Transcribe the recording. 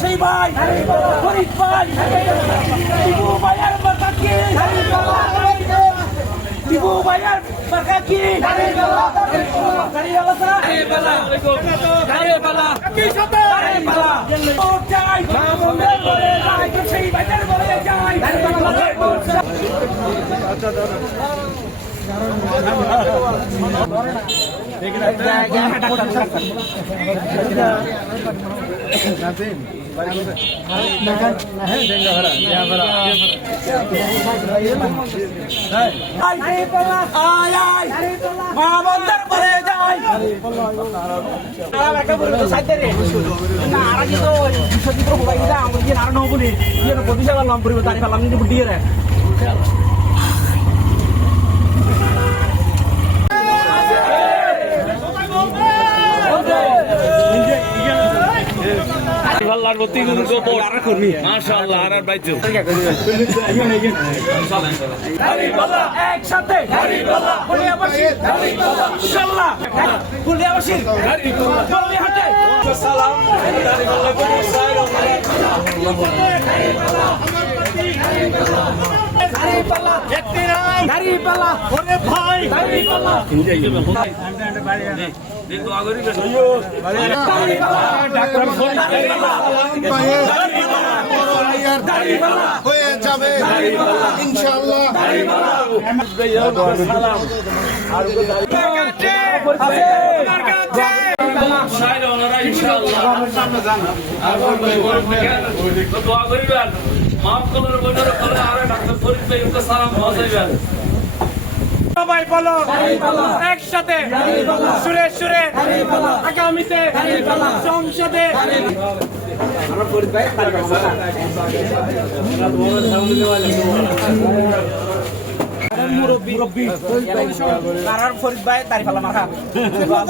সেই ভাই ফরিদ ভাই টিপু ভাইয়ের মার্কা কি টিপু ভাইয়ের মার্কা কি সেই ভাইয়ের বলে যাই মহাবন্দর পরে যাই একসাথে হয়ে যাবে ইনশাআল্লাহ। সবাই বলো একসাথে সুরে সুরে আগামীতে সংসদে মুরব্বী ফরিদ ভাই দাঁড়িয়ে ফেলা মাখা এবং